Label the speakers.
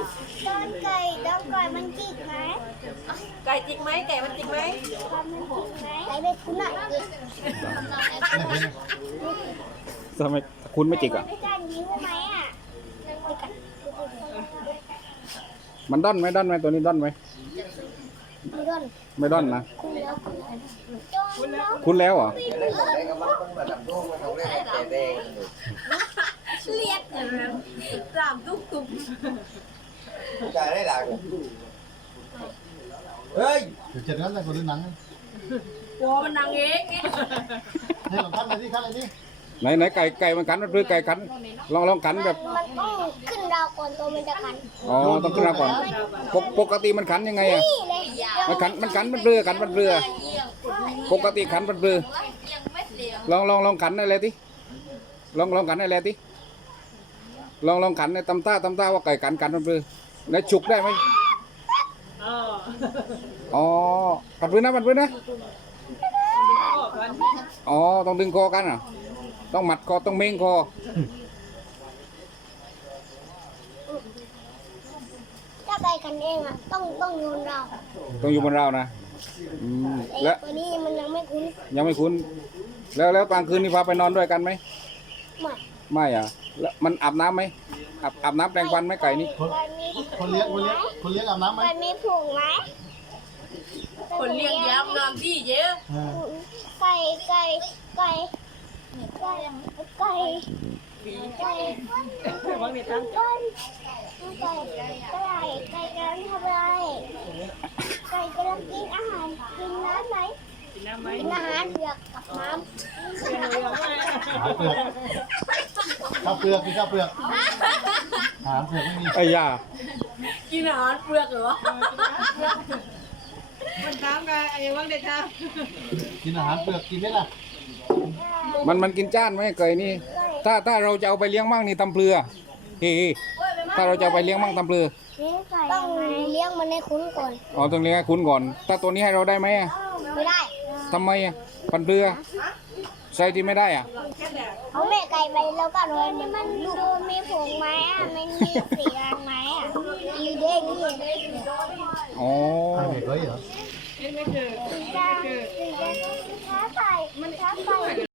Speaker 1: ไก่มันจิกไหม
Speaker 2: ไก่จิกไหมไก่มันจิกไหม
Speaker 1: ไก่ไม่คุ้นอ่ะ
Speaker 3: ทำไมคุณไม่จิกอ่ะ
Speaker 1: ไม่ได้นิ้วไหมอ่ะ
Speaker 3: มันด้อนไหมตัวนี้ด้อนไหม
Speaker 1: ไม่โดน
Speaker 3: ไม่ด้อนนะ
Speaker 1: คุณแล้ว
Speaker 3: คุณแล้วเหรอ
Speaker 2: เลียดอย่างนั้นสามตุ๊กตุ๊ก
Speaker 4: Trời đấy là ơi
Speaker 5: เจ็ดนั้นแต่คนดูหนัง
Speaker 2: กลัวมันนางเองไง
Speaker 5: ให้ลองคัดเลยที่คัดเลยที่
Speaker 3: ไหนไก่มันกันหรือไก่กันลองกันแบบ
Speaker 1: มันต้องขึ้นดาวก่อนตัวมันจะขัน
Speaker 3: อ๋อต้องขึ้นมาก่อนปกติมันขันยังไงอ่ะ
Speaker 1: นี่เลย
Speaker 3: มันขันมันเรือกันมันเรือ ปกติขันมันเรือลองขันอะไรที่ลองขันอะไรที่ลองขันในตำต้าว่าไก่กันมันเรือแล้วฉุกได้ไหมอ๋อปัดพื้นนะอ๋อต้องดึงคอกันอ่ะต้องหมัดคอต้องเม้งคอ
Speaker 1: ถ้าไปกันเองอ่ะต้องโยนเรา
Speaker 3: ต้องอยู่บนเรานะแล้ว
Speaker 1: ตัวนี้มันยังไม่คุ้น
Speaker 3: ยังไม่คุ้นแล้วกลางคืนนี่พาไปนอนด้วยกันไหม
Speaker 1: ไม่
Speaker 3: ไม่อ่ะแล้วมันอาบน้ำไหมอาบน้ำแปรงฟันไหมไก่นี่
Speaker 5: คนเลี้ยงอาบน้ำไหม
Speaker 1: ไก่มีผงไหม
Speaker 2: คนเลี้ยงยามงามที่เยอะ
Speaker 1: ไก่ไก่ไก่ไก่ไก่
Speaker 2: บางทีทั้ง
Speaker 1: ไก่ไก่ไก่กำลังทำอะไรไก่กำลังกินอาหารกินน้ำไหมกินอาหารเผือกกับน้
Speaker 5: ข้าวเปลือกข้าวเปลือกอาหารเปลือกไม่มี
Speaker 3: ไอ้ย่า
Speaker 2: กินอาหารเปลือกเหรอ
Speaker 6: มันตามกันไอ้วังเด็กครับ
Speaker 5: กินอาหารเปลือกกินไหมล่ะ
Speaker 3: มันกินจ้านไหมไก่นี่ถ้าเราจะเอาไปเลี้ยงมั่งนี่ตำเปลือเฮ้ถ้าเราจะเอาไปเลี้ยงมั่งตำเปลือ
Speaker 1: ำต้องเลี้ยงมันให้คุ้นก่อน
Speaker 3: อ๋อต้องเลี้ยงให้คุ้นก่อนถ้าตัวนี้ให้เราได้ไหมอะ
Speaker 1: ไม่ได้
Speaker 3: ทำไมอ่ะปันเปลือใส่ที่ไม่ได้อ่ะ
Speaker 1: เอาแม่ไก่ไปแล้วก็โรยมันลูกมีผงไหมอ่ะมันมีสีอะไรไหมอ่ะมีเด้งนี่
Speaker 3: อ๋อ
Speaker 5: ให้เด็กเลยเหรอ
Speaker 6: ไม่เกิด
Speaker 1: ถึงจะช้าไปมันช้าไป